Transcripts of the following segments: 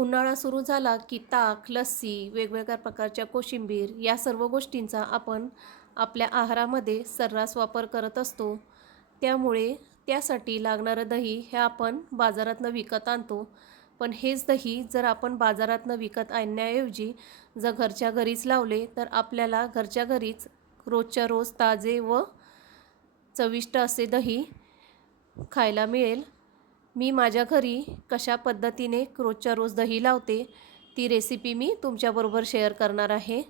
उन्हाळा सुरू झाला की ताक, लस्सी, वेगवेगळ्या प्रकारच्या कोशिंबीर या सर्व गोष्टींचा आपण आपल्या आहारामध्ये सर्रास वापर करत असतो. त्यामुळे त्यासाठी लागणारं दही हे आपण बाजारातनं विकत आणतो. पण हेच दही जर आपण बाजारातनं विकत आणण्याऐवजी जर घरच्या घरीच लावले तर आपल्याला घरच्या घरीच रोजच्या रोज ताजे व चविष्ट असे दही खायला मिळेल. मी माझ्या घरी कशा पद्धतीने रोजच्या रोज दही लावते ती रेसिपी मी तुमच्याबरोबर शेअर करणार आहे.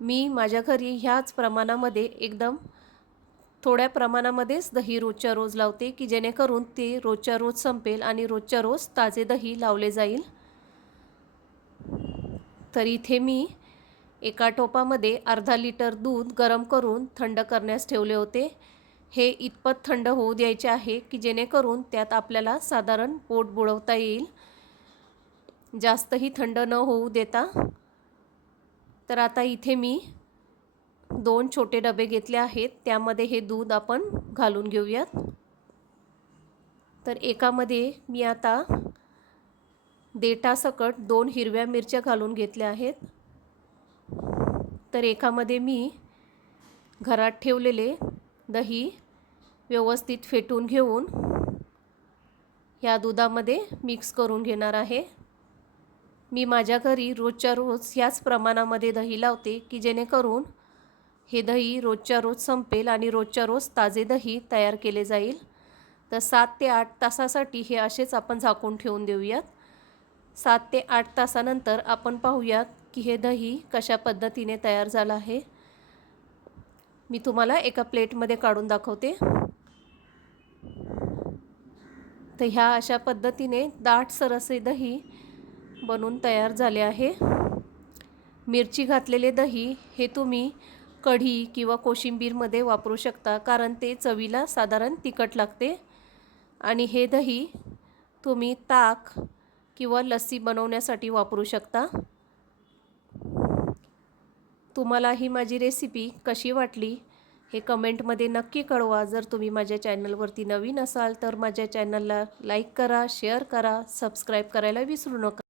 मी माझ्या घरी ह्याच प्रमाणामध्ये एकदम थोड्या प्रमाणामध्येच दही रोजच्या रोज लावते की जेणेकरून ते रोजच्या रोज संपेल आणि रोजच्या रोज ताजे दही लावले जाईल. तर इथे मी एका टोपामध्ये अर्धा लिटर दूध गरम करून थंड करण्यास ठेवले होते. हे इतपत थंड होऊ द्यायचे आहे की जेणेकरून त्यात आपल्याला साधारण पोट बुडवता येईल, जास्तही थंड न होऊ देता. तर आता इथे मी 2 छोटे डबे घेतले आहेत, त्यामध्ये हे दूध आपण घालून घेऊयात. तर एकामध्ये मी आता देठासकट 2 हिरव्या मिरच्या घालून घेतल्या आहेत. तर एकामध्ये मी घरात ठेवलेले दही व्यवस्थित फेटून घेऊन ह्या दुधामध्ये मिक्स करून घेणार आहे. मी माझ्या घरी रोजच्या रोज ह्याच प्रमाणामध्ये दही लावते की जेणेकरून हे दही रोजच्या रोज संपेल आणि रोजच्या रोज ताजे दही तयार केले जाईल. तर 7 ते 8 तासासाठी हे असेच आपण झाकून ठेवून देऊयात. 7 ते 8 तासानंतर आपण पाहूयात की हे दही कशा पद्धतीने तयार झालं आहे. मी तुम्हाला एका प्लेटमध्ये काढून दाखवते. तर ह्या अशा पद्धतीने दाटसर असे दही बनून तयार झाले आहे. मिरची घातलेले दही हे तुम्ही कढी किंवा कोशिंबीरमध्ये वापरू शकता, कारण ते चवीला साधारण तिखट लागते. आणि हे दही तुम्ही ताक किंवा लस्सी बनवण्यासाठी वापरू शकता. तुम्हाला ही माझी रेसिपी कशी वाटली हे कमेंटमध्ये नक्की कळवा. जर तुम्ही माझ्या चॅनलवरती नवीन असाल तर माझ्या चॅनलला लाईक करा, शेअर करा, सबस्क्राईब करायला विसरू नका.